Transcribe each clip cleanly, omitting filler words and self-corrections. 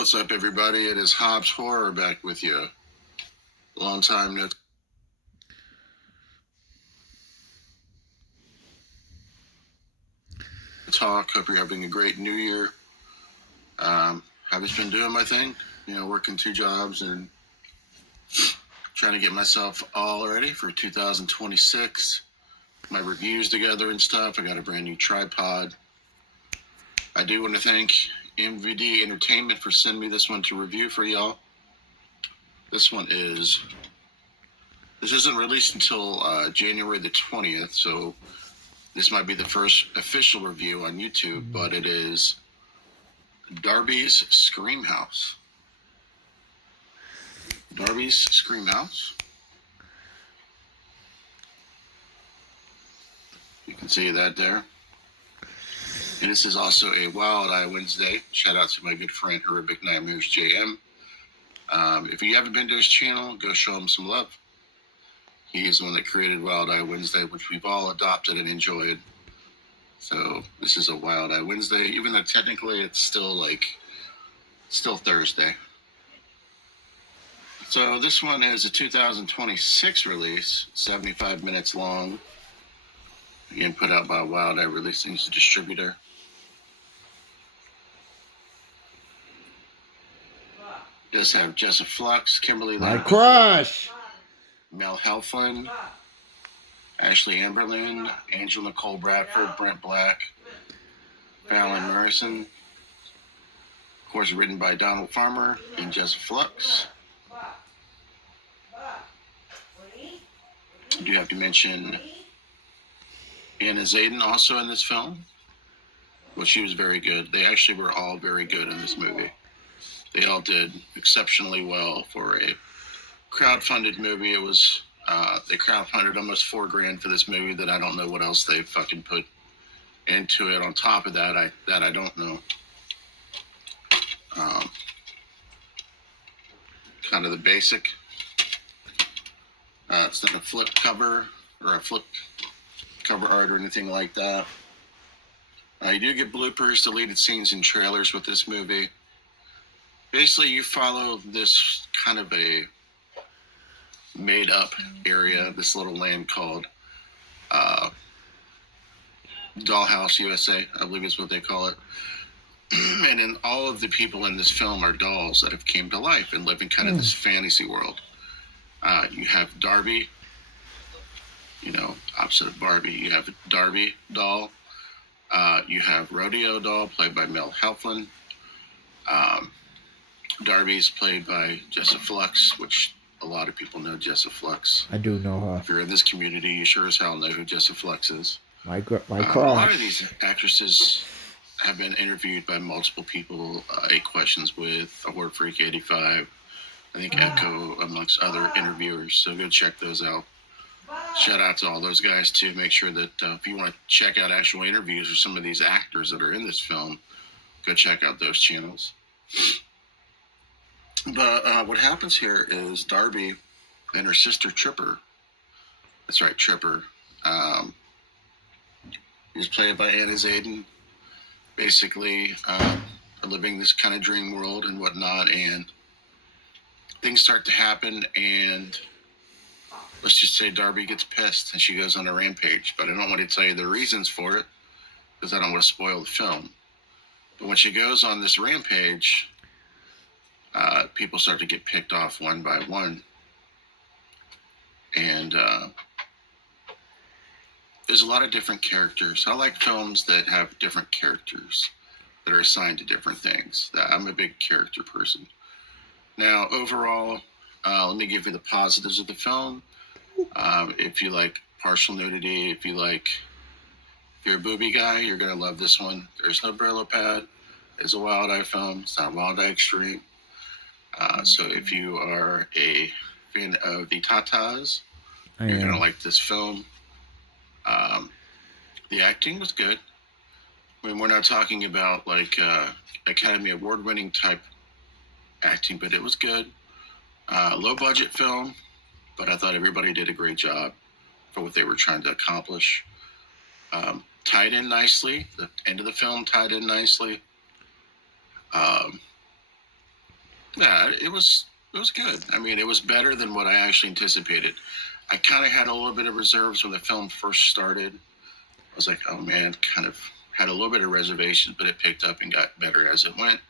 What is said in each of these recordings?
What's up, everybody? It is Hobbs Horror back with you. Long time no talk. Hope you're having a great new year. I've just been doing my thing, working two jobs and trying to get myself all ready for 2026. My reviews together and stuff. I got a brand new tripod. I do want to thank MVD Entertainment for sending me this one to review for y'all. This isn't released until January the 20th, so this might be the first official review on YouTube, but it is Darby's Scream House. Darby's Scream House. You can see that there. And this is also a Wild Eye Wednesday. Shout out to my good friend Horrific Nightmares JM. If you haven't been to his channel, go show him some love. He is the one that created Wild Eye Wednesday, which we've all adopted and enjoyed. So this is a Wild Eye Wednesday, even though technically it's still Thursday. So this one is a 2026 release, 75 minutes long. Again, put out by Wild Eye Releasing, the distributor. Does have Jessa Flux, Kimberly My Lynn, crush! Mel Helflin, Ashley Amberlin, Angel Nicole Bradford, Brent Black, Fallon Morrison. Of course, written by Donald Farmer and Jessa Flux. I do have to mention Anna Zayden also in this film. Well, she was very good. They actually were all very good in this movie. They all did exceptionally well for a crowdfunded movie. It was they crowdfunded almost $4,000 for this movie that I don't know what else they fucking put into it. On top of that, I don't know. Kind of the basic. It's not a flip cover or a flip cover art or anything like that. You do get bloopers, deleted scenes, and trailers with this movie. Basically, you follow this kind of a made-up area, this little land called Dollhouse, USA, I believe is what they call it. And then all of the people in this film are dolls that have came to life and live in kind of this fantasy world. You have Darby, opposite of Barbie. You have Darby doll. You have Rodeo doll, played by Mel Helflin. Darby's played by Jessa Flux, which a lot of people know Jessa Flux. I do know her. If you're in this community, you sure as hell know who Jessa Flux is. My crush. A lot of these actresses have been interviewed by multiple people. 8 Questions with, A Word Freak 85, I think Echo, amongst other interviewers. So go check those out. Shout out to all those guys, too. Make sure that if you want to check out actual interviews with some of these actors that are in this film, go check out those channels. But what happens here is Darby and her sister Tripper, that's right, Tripper, is played by Anna Zayden, basically living this kind of dream world and whatnot, and things start to happen, and let's just say Darby gets pissed and she goes on a rampage. But I don't want to tell you the reasons for it because I don't want to spoil the film. But when she goes on this rampage, people start to get picked off one by one. And there's a lot of different characters. I like films that have different characters that are assigned to different things. I'm a big character person. Now, overall, let me give you the positives of the film. If you like partial nudity, if you're a booby guy, you're going to love this one. There's no Brillo pad. It's a Wild Eye film. It's not Wild Eye Extreme. So if you are a fan of the Tatas, you're going to like this film. The acting was good. I mean, we're not talking about Academy Award winning type acting, but it was good. Low budget film, but I thought everybody did a great job for what they were trying to accomplish. Tied in nicely. The end of the film tied in nicely. Yeah, it was good. I mean, it was better than what I actually anticipated. I kind of had a little bit of reserves when the film first started. I was like, oh man, kind of had a little bit of reservations, but it picked up and got better as it went.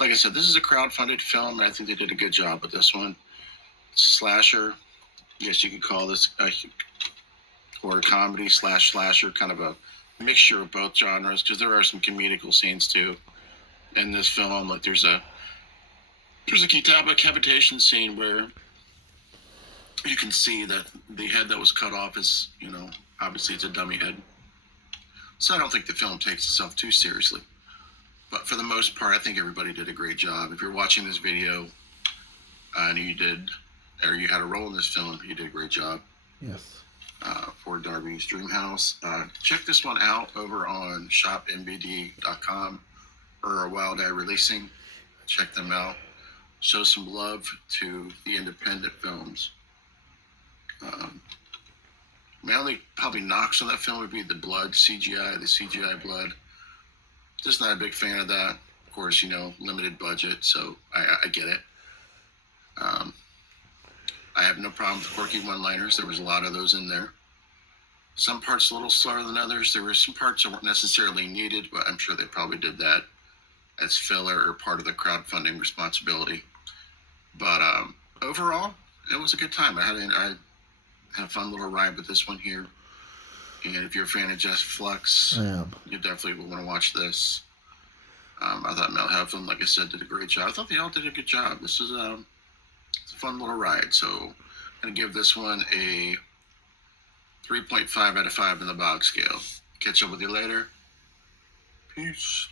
Like I said, this is a crowd-funded film, and I think they did a good job with this one. Slasher, I guess you could call this a horror comedy slash slasher, kind of a mixture of both genres, because there are some comedical scenes too in this film. Like there's a decapitation scene where you can see that the head that was cut off is, obviously it's a dummy head. So I don't think the film takes itself too seriously. But for the most part, I think everybody did a great job. If you're watching this video and you had a role in this film, you did a great job. Yes. For Darby's Dream House. Check this one out over on shopmbd.com or Wild Eye Releasing. Check them out. Show some love to the independent films. My only probably knocks on that film would be the blood CGI, the CGI blood. Just not a big fan of that. Of course, limited budget, so I get it. I have no problem with quirky one-liners. There was a lot of those in there. Some parts a little slower than others. There were some parts that weren't necessarily needed, but I'm sure they probably did that as filler or part of the crowdfunding responsibility. But overall, it was a good time. I had a fun little ride with this one here. And if you're a fan of Just Flux, you definitely will want to watch this. I thought Mel Heflin, like I said, did a great job. I thought they all did a good job. This is it's a fun little ride. So I'm going to give this one a 3.5 out of 5 in the Bog scale. Catch up with you later. Peace.